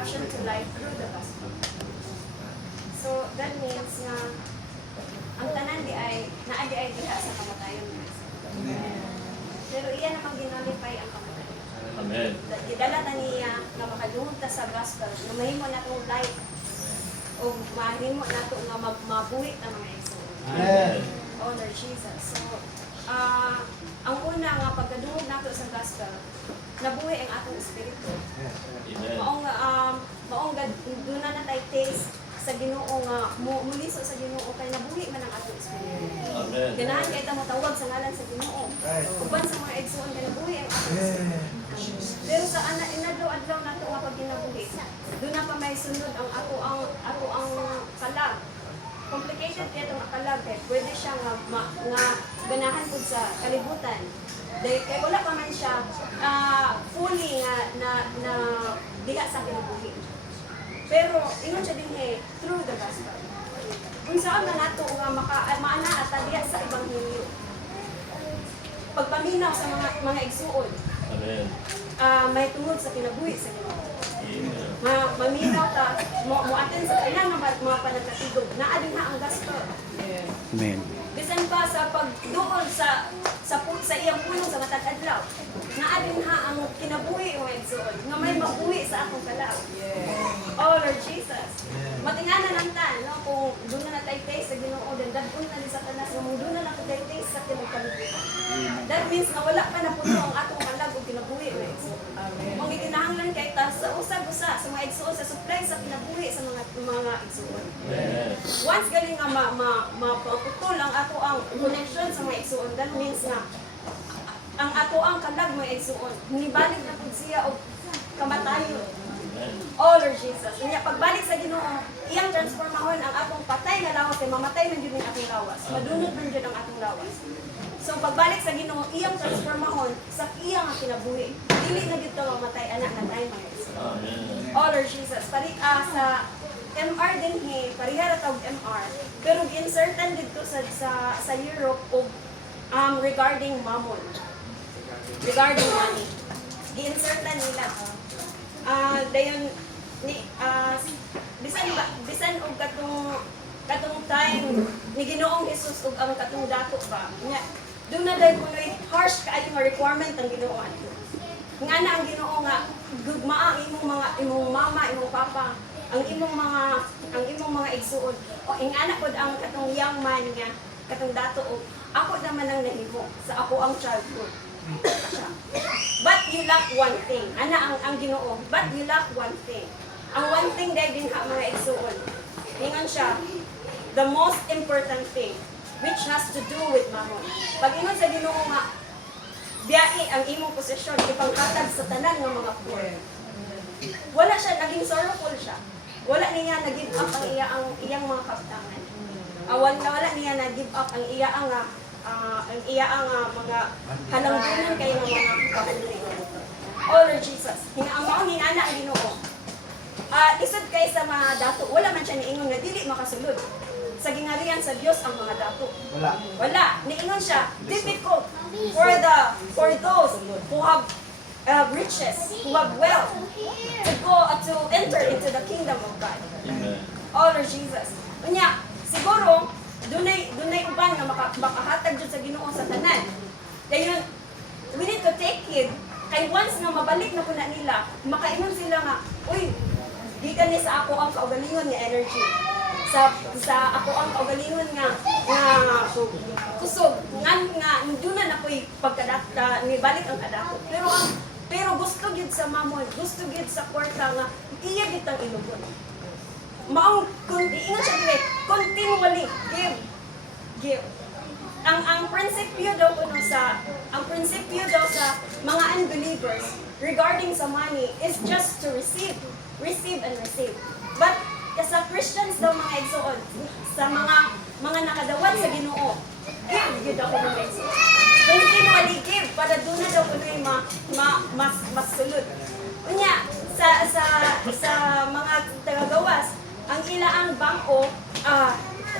adoption to life through the gospel. So that means na ang tanan di ay diha sa kamatayon. Pero iya namang ginalipay ang kamatayon. Amen. Idala ta niya nga makadungog ta sa gospel, na mahimo na itong life o mahimo na ito nga mabuhi na mga igsoon. Amen. Oh Lord Jesus. So, ang una nga pagkadungog nato sa gospel, nabuhi ang atong espiritu. Amen. Maong doon na tayo taste sa Ginoo nga muliso sa Ginoo kay nabuhi man ang atong espiritu. Amen. Ganahan kay ta motawag sa ngalan sa Ginoo. Uban sa mga igsoon kay nabuhi ang atong espiritu. Pero sa inadlaw-adlaw nato nga pag ginabuhi, doon na pa may sunod ang ato ang kalag. Complicated kaya itong akalag kay pwede siya nga ganahan pud sa kalibutan. Dahil kay wala pa man siya fully na diha sa kinabuhi. Pero ingon siya din through the gospel. Kung saan na nato nga maana at diha sa ebanghelyo. Pagpaminaw sa mga igsuon. Amen. May tungod sa kinabuhi sa Ginoo. Amen. Maminaw ta mo atin sa ilang mga panagkatigog na adin na ang gospel. Amen. Bisan pa sa pagduol sa iyang pulong sa matag adlaw. Naadin ha ang kinabuhi o igsoon nga may mabuhi sa akong kalaw. Oh Lord Jesus. Matinganan lang ta no kung doon na tayo taste sa Ginoo then dadun na ni Satanas nga doon na tayo taste sa kinabuhi. That means na wala pa na puno ang atong kalag o kinabuhi o igsoon. Ang gikinahanglan kay ta sa usag-usa sa mga igsoon sa supply sa kinabuhi sa mga igsoon. Amen. Once galing nga maputol ang ato ang connection sa mga igsuon, that means nga ang ato ang kalag mga igsuon, nibalik na pud siya og kamatayon. Amen. Oh Lord Jesus, unya pagbalik sa Ginoo, iyang transformahon ang atong patay nga lawas kay mamatay man gyud ang atong lawas. Madunot man gyud ang atong lawas. So pagbalik sa Ginoo, iyang transformahon sa iyang kinabuhi. Dili na gyud ta mamatay anak na tayo mga igsuon. Amen. Oh Lord Jesus, sa MR din parihara tawag MR, pero gi-insertan dito sa Europe og regarding mammon. Regarding money. Gi-insertan nila. Dayon bisan og katong time ni Ginoong Hesus ug ang katong dato ba. Nya doon na dahil kunoy harsh kaayo nga requirement ang Ginoo adto. Nga na ang Ginoo nga gugmaa ang imong mama, imong papa, ang imong mga igsuon o ingana pod ang katong young man nga katong dato og ako naman ang nahimo sa ako ang childhood. But you lack one thing. Ana ang Ginoo, but you lack one thing. Ang one thing dahil din ha mga igsuon. Ingon siya, the most important thing which has to do with mammon. Pag ingon sa Ginoo nga biyahe ang imong posisyon ipanghatag sa tanan nga mga poor. Wala siya naging sorrowful siya. Wala niya na-give up ang iyang mga kaptangan. Wala niya na-give up ang iyang mga halanggunan kay ng mga kapulian. Oh Lord Jesus, hingana ang Ginoo. Isod kay sa mga dato, wala man siya niingon nga dili makasulod. Sa gingharian sa Dios ang mga dato. Wala. Niingon siya, difficult for those who have riches, who have wealth, to enter into the kingdom of God. Amen. Oh Lord Jesus. Unya, siguro dunay uban nga makahatag jud sa Ginoo sa tanan. Dayon we need to take heed kay once nga mabalik na puna nila, makaingon sila nga, uy, gikan ni sa ako ang kaugalingon nga energy. Sa ako ang kaugalingon nga kusog nga doon na nakoy pagkadakta ni balik ang kadako. Pero gusto gid sa mamon, gusto gid sa kwarta nga iya gid ang inugon. Maong ingon siya dire, continually give. Ang prinsipyo daw sa mga unbelievers regarding sa money is just to receive and receive. But sa Christians daw mga igsoon, sa mga nakadawat sa Ginoo, give daw ko mga igsoon. Continually give para doon na daw ko mas sulod. Unya sa mga tagagawas, ang ilaang bangko,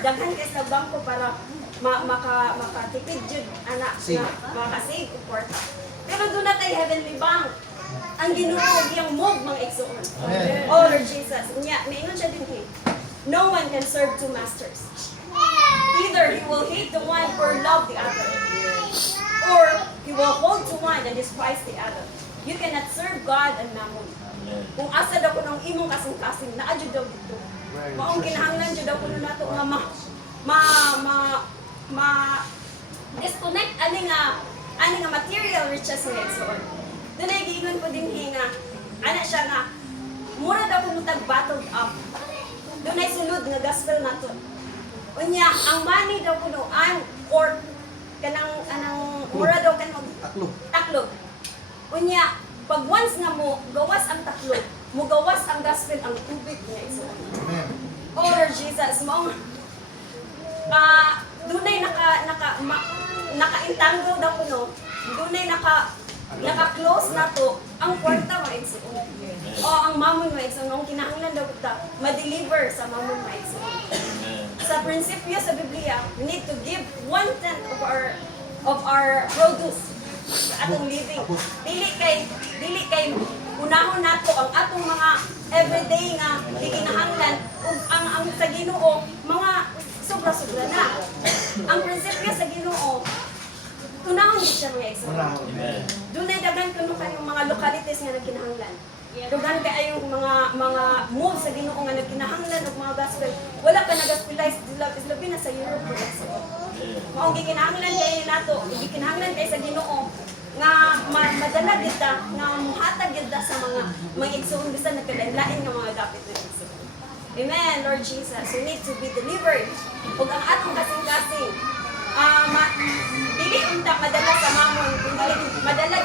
daghan kay sa bangko para makatipid jud anak nga makasave og kwarta. Pero doon na tayo heavenly bank. Ang Ginoo giyang move mga igsoon. Oh Lord Jesus. Nya, maingon siya din eh. No one can serve two masters. Either he will hate the one or love the other. Or he will hold to one and despise the other. You cannot serve God and mammon. Amen. Kung asa daw ko ng imong kasing-kasing, naadyo daw dito. Maong kinahanglan dyo daw ko nato nga disconnect ani nga material riches nga igsoon. Dunay giingon ko din nga ana siya nga mura daw ko mutag battled up. Dunay sulod nga gospel nato. Unya ang money daw kuno ang or kanang mura daw kan taklog. Unya pag once nga mo gawas ang taklog, mo gawas ang gospel ang tubig nga igsoon. Oh Lord Jesus, maong dunay naka-entangle daw kuno, dunay naka-close na to ang kwarta mo igsoon. O ang mamon mo igsoon, ang kinahanglan daw ta ma-deliver sa mamon mo igsoon. Amen. Sa prinsipyo sa Biblia, we need to give 1/10 of our produce sa atong living. Dili kay unahon nato ang atong mga everyday nga gikinahanglan ug ang sa Ginoo mga sobra-sobra na. Ang prinsipyo sa Ginoo unahon gid siya mga igsoon. Amen. Dunay daghan kuno kayong mga localities nga nagkinahanglan. Dughan kayong mga move sa Ginoo nga nagkinahanglan og mga gospel. Wala pa nag-gospelize labi na sa Europe mga igsoon. Mao gikinahanglan kay nato, gikinahanglan kay sa Ginoo nga madala gid ta nga muhatag gid ta sa mga igsoon bisan nagkalain-lain nga mga dapit ng igsoon. Amen, Lord Jesus. We need to be delivered. Ug ang atong kasing-kasing dili unta madala sa mamon, kundi madala